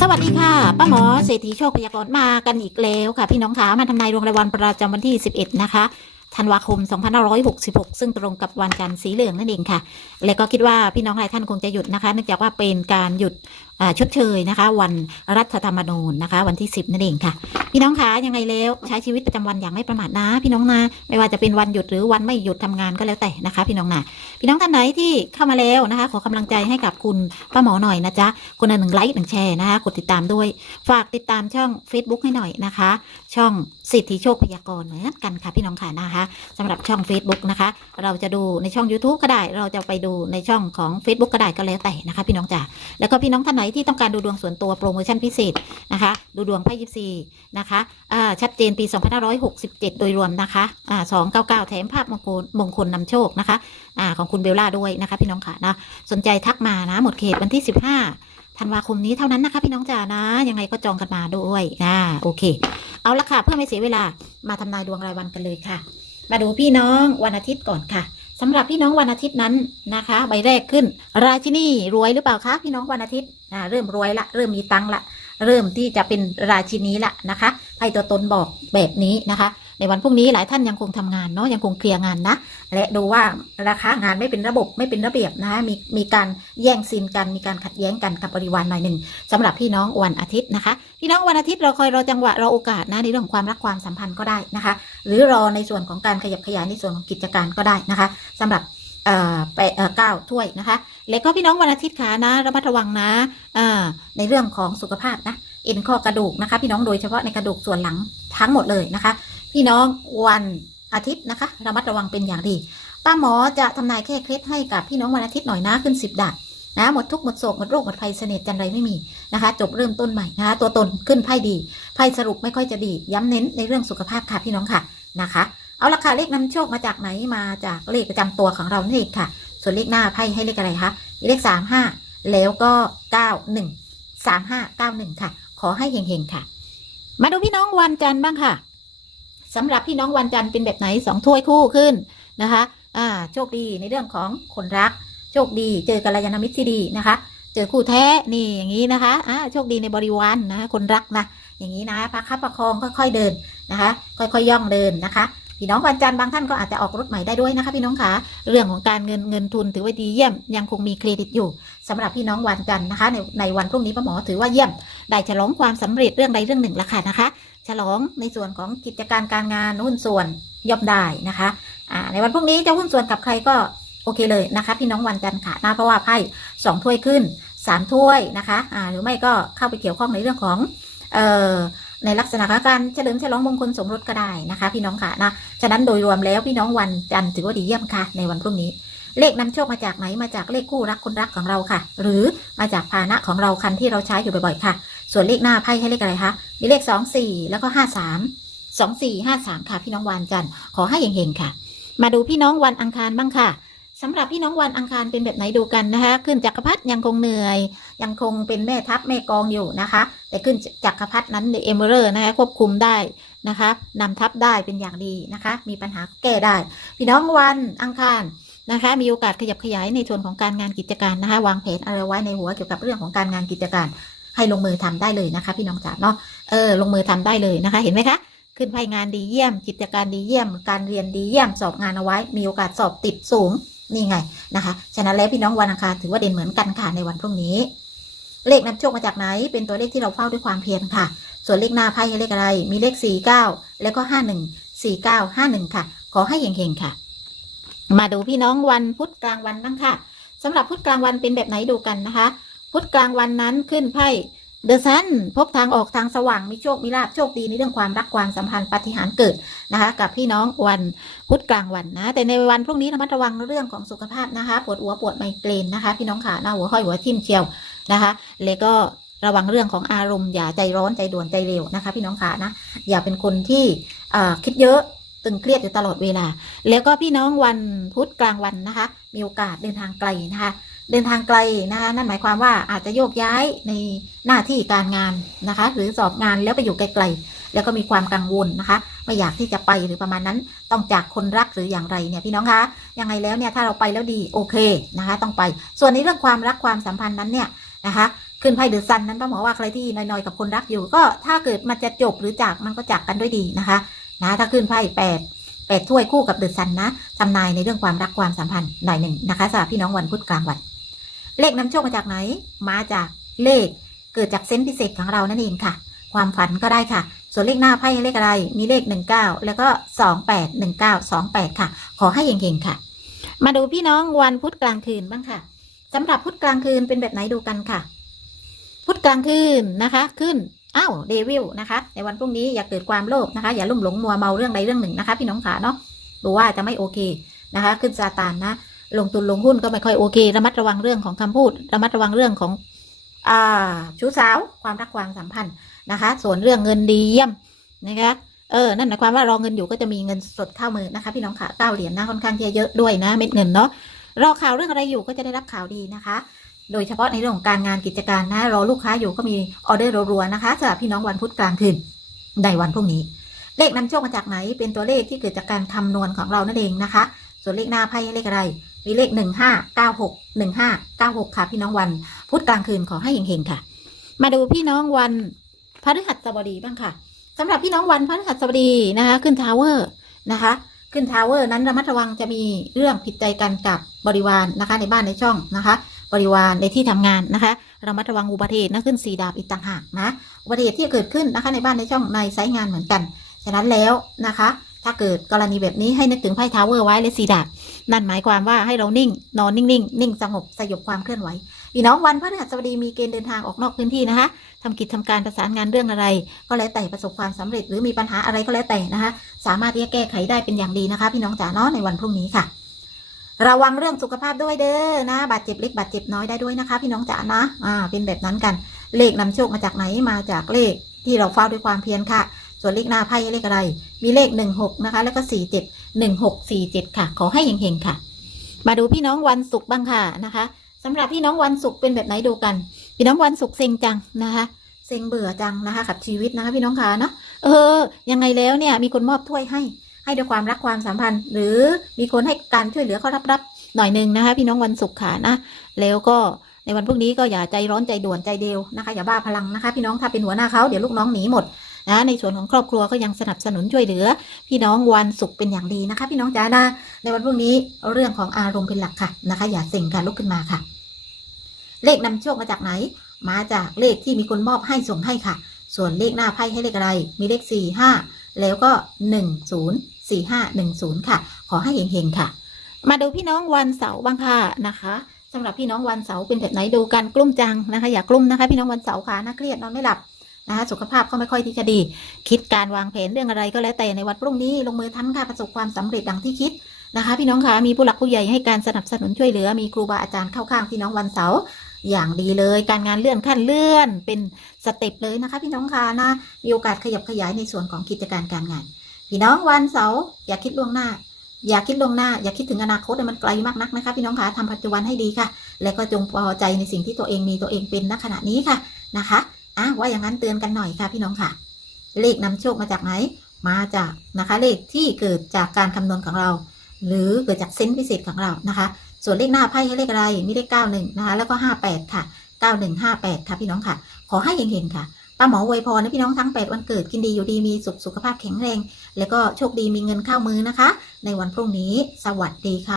สวัสดีค่ะป้าหมอเศรษฐีโชคพยากรณ์มากันอีกแล้วค่ะ พี่น้องคะมาทำนายดวงรายวันประจำวันที่ 11 นะคะธันวาคม 2566 ซึ่งตรงกับวันจันทร์สีเหลืองนั่นเองค่ะ และก็คิดว่าพี่น้องหลายท่านคงจะหยุดนะคะ เนื่องจากว่าเป็นการหยุดชดเชยนะคะ วันรัฐธรรมนูญนะคะ วันที่ 10 นั่นเองค่ะ พี่น้องคะยังไงแล้วใช้ชีวิตประจำวันอย่างไม่ประมาทนะ พี่น้องนะไม่ว่าจะเป็นวันหยุดหรือวันไม่หยุดทำงานก็แล้วแต่นะคะ พี่น้องนะพี่น้องท่านไหนที่เข้ามาแล้วนะคะ ขอกำลังใจให้กับคุณป้าหมอหน่อยนะจ๊ะคนละหนึ่งไลค์หนึ่งแชร์นะคะกดติดตามด้วย ฝากติดตามช่อง Facebook ให้หน่อยนะคะ ช่องสิทธิโชคพยากรณ์เหมือนกันค่ะพี่น้องค่ะนะคะสำหรับช่อง Facebook นะคะ เราจะดูในช่อง YouTube ก็ได้ เราจะไปดูในช่องของ Facebook ก็ได้ก็แล้วแต่นะคะ พี่น้องจ๋าแล้วก็พี่น้องท่านไหนที่ต้องการดูดวงส่วนตัวโปรโมชั่นพิเศษนะคะ ดูดวงไพ่ยิปซีนะคะอ่าชัดเจนปี 2567 โดยรวมนะคะอ่า299 แถมภาพมงคลมงคลนำโชคนะคะอ่าของคุณเบลล่าด้วยนะคะ พี่น้องค่ะนะสนใจทักมานะหมดเขตวันที่ 15ธันวาคมนี้เท่านั้นนะคะพี่น้องจ๋านะ ยังไงก็จองกันมาด้วยอ่าโอเค เอาละค่ะ เพื่อไม่เสียเวลามาทำนายดวงรายวันกันเลยค่ะ มาดูพี่น้องวันอาทิตย์ก่อนค่ะสำหรับพี่น้องวันอาทิตย์นั้นนะคะ ใบแรกขึ้น ราชินีรวยหรือเปล่าคะพี่น้องวันอาทิตย์ อ่าเริ่มรวยละเริ่มมีตังละ เริ่มที่จะเป็นราชินีละนะคะไพ่ตัวตนบอกแบบนี้นะคะ ในวันพรุ่งนี้หลายท่านยังคงทำงานเนาะยังคงเคลียร์งานนะ และดูว่าราคางานไม่เป็นระบบไม่เป็นระเบียบนะคะมีมีการแย่งซีนกันมีการขัดแย้งกันกับบริวารหน่อยหนึ่งสำหรับพี่น้องวันอาทิตย์นะคะ พี่น้องวันอาทิตย์เราคอยรอจังหวะรอโอกาสนะในเรื่องของความรักความสัมพันธ์ก็ได้นะคะ หรือรอในส่วนของการขยับขยายในส่วนของกิจการก็ได้นะคะสำหรับ ไปเอ่อเก้าถ้วยนะคะ แล้วก็พี่น้องวันอาทิตย์ขานะระมัดระวังนะอ่าในเรื่องของสุขภาพนะเอ็นข้อกระดูกนะคะ พี่น้องโดยเฉพาะในกระดูกส่วนหลังทั้งหมดเลยนะคะ พี่น้องวันอาทิตย์นะคะระมัดระวังเป็นอย่างดีป้าหมอจะทำนายแค่เคล็ดให้กับพี่น้องวันอาทิตย์หน่อยนะขึ้นสิบดาบนะหมดทุกหมดโศกหมดโรคหมดภัยเสน่ห์จันไรไม่มีนะคะ จบเริ่มต้นใหม่นะคะตัวตนขึ้นไพ่ดีไพ่สรุปไม่ค่อยจะดี ย้ำเน้นในเรื่องสุขภาพค่ะพี่น้องค่ะนะคะ เอาละค่ะเลขนำโชคมาจากไหนมาจากเลขประจำตัวของเรานี่นเองค่ะ ส่วนเลขหน้าไพ่ให้เลขอะไรคะเลขสามห้าแล้วก็เก้าหนึ่งสามห้าเก้าหนึ่งค่ะ ขอให้เฮงๆค่ะ มาดูพี่น้องวันจันทร์บ้างค่ะสำหรับพี่น้องวันจันทร์เป็นแบบไหนสองถ้วยคู่ขึ้นนะคะอ่าโชคดีในเรื่องของคนรัก โชคดีเจอกัลยาณมิตรที่ดีนะคะ เจอคู่แท้นี่อย่างนี้นะคะอ่าโชคดีในบริวารนะคนรักนะอย่างนี้นะประคับประคองค่อยๆเดินนะคะ ค่อยๆย่องเดินนะคะ พี่น้องวันจันทร์บางท่านก็อาจจะออกรถใหม่ได้ด้วยนะคะพี่น้องคะเรื่องของการเงินเงินทุนถือว่าดีเยี่ยม ยังคงมีเครดิตอยู่สำหรับพี่น้องวันจันทร์นะคะ ในในวันพรุ่งนี้ป้าหมอถือว่าเยี่ยม ได้ฉลองความสำเร็จเรื่องใดเรื่องหนึ่งละค่ะนะคะ ฉลองในส่วนของกิจการการงานหุ้นส่วนย่อมได้นะคะอ่าในวันพรุ่งนี้จะหุ้นส่วนกับใครก็โอเคเลยนะคะ พี่น้องวันจันทร์ค่ะนะเพราะว่าไพ่สองถ้วยขึ้นสามถ้วยนะคะอ่าหรือไม่ก็เข้าไปเกี่ยวข้องในเรื่องของเอ่อ ในลักษณะการเฉลิมฉลองมงคลสมรสก็ได้นะคะ พี่น้องค่ะนะฉะนั้นโดยรวมแล้วพี่น้องวันจันทร์ถือว่าดีเยี่ยมค่ะ ในวันพรุ่งนี้ เลขนำโชคมาจากไหนมาจากเลขคู่รักคนรักของเราค่ะ หรือมาจากพาหนะของเราคันที่เราใช้อยู่บ่อยๆค่ะ ส่วนเลขหน้าไพ่ให้เลขอะไรคะมีเลขสองสี่แล้วก็ห้าสามสองสี่ห้าสามค่ะ พี่น้องวันจันทร์ขอให้เฮงๆค่ะ มาดูพี่น้องวันอังคารบ้างค่ะ สำหรับพี่น้องวันอังคารเป็นแบบไหนดูกันนะคะ ขึ้นจักรพรรดิยังคงเหนื่อย ยังคงเป็นแม่ทัพแม่กองอยู่นะคะ แต่ขึ้นจักรพรรดินั้นเอเมอร์นะคะควบคุมได้นะคะนำทัพได้เป็นอย่างดีนะคะ มีปัญหาแก้ได้ พี่น้องวันอังคารนะคะ มีโอกาสขยับขยายในส่วนของการงานกิจการนะคะ วางแผนอะไรไว้ในหัวเกี่ยวกับเรื่องของการงานกิจการ ให้ลงมือทำได้เลยนะคะ พี่น้องจ๋าเนาะเออลงมือทำได้เลยนะคะ เห็นไหมคะขึ้นไพ่งานดีเยี่ยม กิจการดีเยี่ยม การเรียนดีเยี่ยม สอบงานเอาไว้ มีโอกาสสอบติดสูง นี่ไงนะคะ ฉะนั้นแล้วพี่น้องวันอังคารถือว่าเด่นเหมือนกันค่ะในวันพรุ่งนี้ เลขนำโชคมาจากไหน เป็นตัวเลขที่เราเฝ้าด้วยความเพียรค่ะ ส่วนเลขหน้าไพ่เลขอะไร มีเลขสี่เก้าแล้วก็ห้าหนึ่งสี่เก้าห้าหนึ่งค่ะ ขอให้เฮงๆค่ะ มาดูพี่น้องวันพุธกลางวันบ้างค่ะสำหรับพุธกลางวันเป็นแบบไหนดูกันนะคะ พุธกลางวันนั้นขึ้นไพ่ เดอะซันพบทางออกทางสว่างมีโชคมีลาภโชคดีในเรื่องความรักความสัมพันธ์ปฏิหารเกิดนะคะ กับพี่น้องวันพุธกลางวันนะ แต่ในวันพรุ่งนี้ระมัดระวังเรื่องของสุขภาพนะคะปวดหัวปวดไมเกรนนะคะ พี่น้องขาหน้าหัวห้อยหัวทิ่มเชียวนะคะแล้วก็ระวังเรื่องของอารมณ์อย่าใจร้อนใจด่วนใจเร็วนะคะ พี่น้องขานะอย่าเป็นคนที่คิดเยอะ ตึงเครียดอยู่ตลอดเวลา แล้วก็พี่น้องวันพุธกลางวันนะคะ มีโอกาสเดินทางไกลนะคะ เดินทางไกลนะคะ นั่นหมายความว่าอาจจะโยกย้ายในหน้าที่การงานนะคะ หรือสอบงานแล้วไปอยู่ไกลๆแล้วก็มีความกังวลนะคะ ไม่อยากที่จะไปหรือประมาณนั้นต้องจากคนรักหรืออย่างไรเนี่ยพี่น้องคะยังไงแล้วเนี่ยถ้าเราไปแล้วดีโอเคนะคะ ต้องไป ส่วนในเรื่องความรักความสัมพันธ์นั้นเนี่ยนะคะขึ้นไพ่เดือดซันนั้นป้าหมอว่าใครที่นอยๆกับคนรักอยู่ก็ถ้าเกิดมันจะจบหรือจากมันก็จากกันด้วยดีนะคะ นะถ้าขึ้นไพ่แปดแปดถ้วยคู่กับเดือดซันนะทำนายในเรื่องความรักความสัมพันธ์หน่อยหนึ่งนะคะสำหรับพี่น้องวันพุธกลางวันเลขนำโชคมาจากไหน มาจากเลขเกิดจากเซนพิเศษของเรานั่นเองค่ะ ความฝันก็ได้ค่ะ ส่วนเลขหน้าไพ่เลขอะไร มีเลข 19 แล้วก็ 28 19 28 ค่ะ ขอให้เฮงๆค่ะ มาดูพี่น้องวันพุธกลางคืนบ้างค่ะสำหรับพุธกลางคืนเป็นแบบไหนดูกันค่ะ พุธกลางคืนนะคะ ขึ้น อ้าวเดวิลนะคะในวันพรุ่งนี้อย่าเกิดความโลภนะคะ อย่าลุ่มหลงมัวเมาเรื่องใดเรื่องหนึ่งนะคะ พี่น้องขาเนาะดูว่าจะไม่โอเคนะคะ ขึ้นซาตานนะ ลงทุนลงหุ้นก็ไม่ค่อยโอเค ระมัดระวังเรื่องของคำพูด ระมัดระวังเรื่องของอ่าชู้สาวความรักความสัมพันธ์นะคะ ส่วนเรื่องเงินดีเยี่ยมนะคะเออ นั่นหมายความว่ารอเงินอยู่ก็จะมีเงินสดเข้ามือนะคะ พี่น้องค่ะเก้าเหรียญนะค่อนข้างจะเยอะด้วยนะเม็ดเงินเนาะรอข่าวเรื่องอะไรอยู่ก็จะได้รับข่าวดีนะคะ โดยเฉพาะในเรื่องของการงานกิจการนะรอลูกค้าอยู่ก็มีออเดอร์รัวๆนะคะสำหรับพี่น้องวันพุธกลางคืนในวันพรุ่งนี้ เลขนำโชคมาจากไหน เป็นตัวเลขที่เกิดจากการคำนวณของเรานั่นเองนะคะ ส่วนเลขหน้าไพ่เลขอะไร มีเลขหนึ่งห้าเก้าหกหนึ่งห้าเก้าหกค่ะ พี่น้องวันพุธกลางคืนขอให้เฮงๆค่ะ มาดูพี่น้องวันพฤหัสบดีบ้างค่ะสำหรับพี่น้องวันพฤหัสบดีนะคะ ขึ้นทาวเวอร์นะคะขึ้นทาวเวอร์นั้นระมัดระวังจะมีเรื่องผิดใจกันกับบริวารนะคะ ในบ้านในช่องนะคะ บริวารในที่ทำงานนะคะระมัดระวังอุบัติเหตุนะขึ้นสีดาบอีกต่างหากนะอุบัติเหตุที่เกิดขึ้นนะคะในบ้านในช่องในไซต์งานเหมือนกัน ฉะนั้นแล้วนะคะ ถ้าเกิดกรณีแบบนี้ให้นึกถึงไพ่ทาวเวอร์ไว้และสีดาบนั่นหมายความว่าให้เรานิ่ง นอนนิ่งๆนิ่งสงบสยบความเคลื่อนไหวพี่น้องวันพฤหัสบดีมีเกณฑ์เดินทางออกนอกพื้นที่นะคะทำกิจทำการประสานงานเรื่องอะไร ก็แล้วแต่ประสบความสำเร็จหรือมีปัญหาอะไรก็แล้วแต่นะคะ สามารถที่จะแก้ไขได้เป็นอย่างดีนะคะ พี่น้องจ๋าเนาะในวันพรุ่งนี้ค่ะ ระวังเรื่องสุขภาพด้วยเด้อนะบาดเจ็บเล็กบาดเจ็บน้อยได้ด้วยนะคะ พี่น้องจ๋านะ อ่า เป็นแบบนั้นกัน เลขนำโชคมาจากไหนมาจากเลขที่เราเฝ้าด้วยความเพียรค่ะ ส่วนเลขหน้าไพ่เลขอะไร มีเลขหนึ่งหกนะคะ แล้วก็สี่เจ็ดหนึ่งหกสี่เจ็ดค่ะ ขอให้เฮงๆค่ะ มาดูพี่น้องวันศุกร์บ้างค่ะนะคะสำหรับพี่น้องวันศุกร์เป็นแบบไหนดูกัน พี่น้องวันศุกร์เซ็งจังนะคะเซ็งเบื่อจังนะคะกับชีวิตนะคะ พี่น้องคะเนาะเออยังไงแล้วเนี่ยมีคนมอบถ้วยให้ ให้ด้วยความรักความสัมพันธ์ หรือมีคนให้การช่วยเหลือเขารับรับหน่อยหนึ่งนะคะ พี่น้องวันศุกร์ค่ะนะแล้วก็ในวันพรุ่งนี้ก็อย่าใจร้อนใจด่วนใจเดียวนะคะ อย่าบ้าพลังนะคะ พี่น้องถ้าเป็นหัวหน้าเขาเดี๋ยวลูกน้องหนีหมดนะในส่วนของครอบครัวก็ยังสนับสนุนช่วยเหลือ พี่น้องวันศุกร์เป็นอย่างดีนะคะ พี่น้องจ๋านะในวันพรุ่งนี้เรื่องของอารมณ์เป็นหลักค่ะนะคะ อย่าเซ็งค่ะลุกขึ้นมาค่ะ เลขนำโชคมาจากไหน มาจากเลขที่มีคนมอบให้ส่งให้ค่ะ ส่วนเลขหน้าไพ่ให้เลขอะไร มีเลขสี่ห้าแล้วก็หนึ่งศูนย์ สี่ห้าหนึ่งศูนย์ค่ะ ขอให้เฮงๆค่ะ มาดูพี่น้องวันเสาร์บ้างค่ะนะคะสำหรับพี่น้องวันเสาร์เป็นแบบไหนดูกันกลุ้มจังนะคะ อย่ากลุ้มนะคะ พี่น้องวันเสาร์ค่ะน่าเครียดนอนไม่หลับนะคะสุขภาพก็ไม่ค่อยที่จะดี คิดการวางแผนเรื่องอะไรก็แล้วแต่ในวันพรุ่งนี้ลงมือทำค่ะประสบความสำเร็จดังที่คิดนะคะ พี่น้องคะมีผู้หลักผู้ใหญ่ให้การสนับสนุนช่วยเหลือมีครูบาอาจารย์เข้าข้างพี่น้องวันเสาร์อย่างดีเลย การงานเลื่อนขั้นเลื่อนเป็นสเต็ปเลยนะคะ พี่น้องคะนะมีโอกาสขยับขยายในส่วนของกิจการการงาน พี่น้องวันเสาร์อย่าคิดล่วงหน้า อย่าคิดล่วงหน้า อย่าคิดถึงอนาคตเลยมันไกลมากนักนะคะ พี่น้องคะทำปัจจุบันให้ดีค่ะ และก็จงพอใจในสิ่งที่ตัวเองมีตัวเองเป็นณขณะนี้ค่ะนะคะอะว่าอย่างนั้นเตือนกันหน่อยค่ะพี่น้องค่ะ เลขนำโชคมาจากไหน มาจากนะคะ เลขที่เกิดจากการคำนวณของเรา หรือเกิดจากเซนส์พิเศษของเรานะคะ ส่วนเลขหน้าไพ่ให้เลขอะไรมีเลข91นะคะแล้วก็ 58 ค่ะ 9158 ค่ะพี่น้องค่ะ ขอให้เฮงๆค่ะ ป้าหมออวยพรนะพี่น้องทั้ง 8 วันเกิดกินดีอยู่ดีมีสุขสุขภาพแข็งแรง แล้วก็โชคดีมีเงินเข้ามือนะคะ ในวันพรุ่งนี้สวัสดีค่ะ